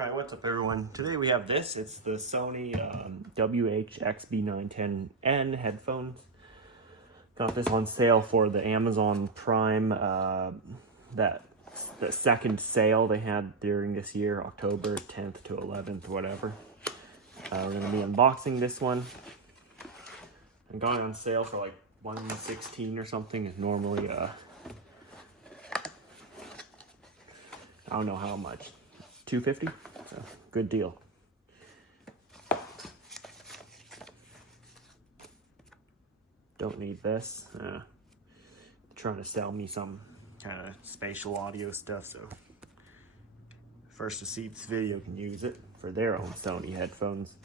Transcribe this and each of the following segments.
Alright, what's up everyone? Today we have this. It's the Sony WH-XB910N headphones. Got this on sale for the Amazon Prime, the second sale they had during this year, October 10th to 11th, whatever. We're going to be unboxing this one. I got it on sale for like $116 or something. It's normally, I don't know how much. $250, so good deal. Don't need this. Trying to sell me some kind of spatial audio stuff, so First to see this video can use it for their own Sony headphones.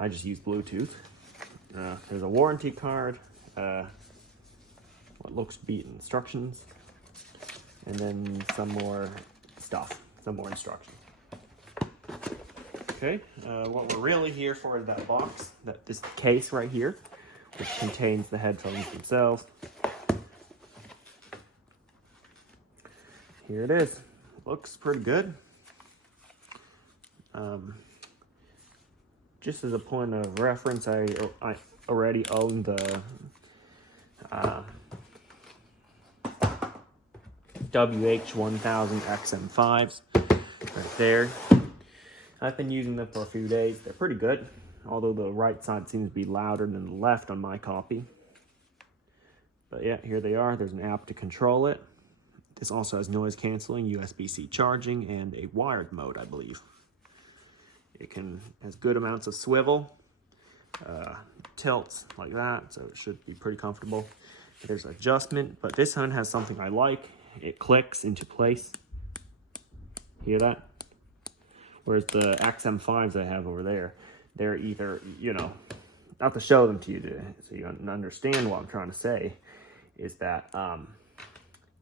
I just use Bluetooth. There's a warranty card, what looks to be instructions, and then some more stuff. Some more instructions. Okay, what we're really here for is that box, this case right here, which contains the headphones themselves. Here it is. Looks pretty good. Just as a point of reference, I already own the WH-XB910N right there. I've been using them for a few days. They're pretty good, although the right side seems to be louder than the left on my copy. But yeah, here they are. There's an app to control it. This also has noise canceling, USB-C charging, and a wired mode, I believe. It has good amounts of swivel, tilts like that, so it should be pretty comfortable. There's adjustment, but this one has something I like. It clicks into place. Hear that? Whereas the XM5s I have over there, they're either, not to show them to you so you understand what I'm trying to say, is that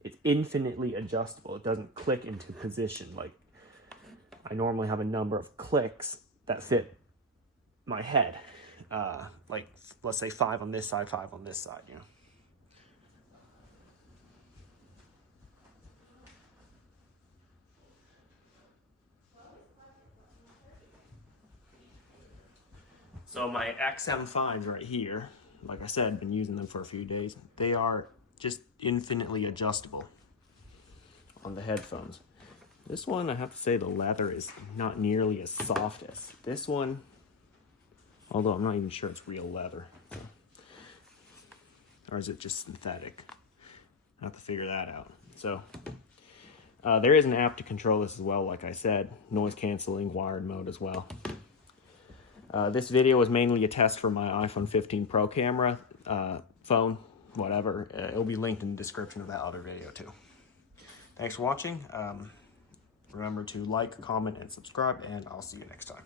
it's infinitely adjustable. It doesn't click into position. Like, I normally have a number of clicks that fit my head. Like, let's say 5 on this side, 5 on this side, So my XM5s right here, like I said, been using them for a few days. They are just infinitely adjustable on the headphones. This one, I have to say, the leather is not nearly as soft as this one, although I'm not even sure it's real leather. Or is it just synthetic? I have to figure that out. So there is an app to control this as well, like I said, noise canceling, wired mode as well. This video was mainly a test for my iPhone 15 Pro camera, phone, whatever. It'll be linked in the description of that other video too. Thanks for watching. Remember to like, comment, and subscribe, and I'll see you next time.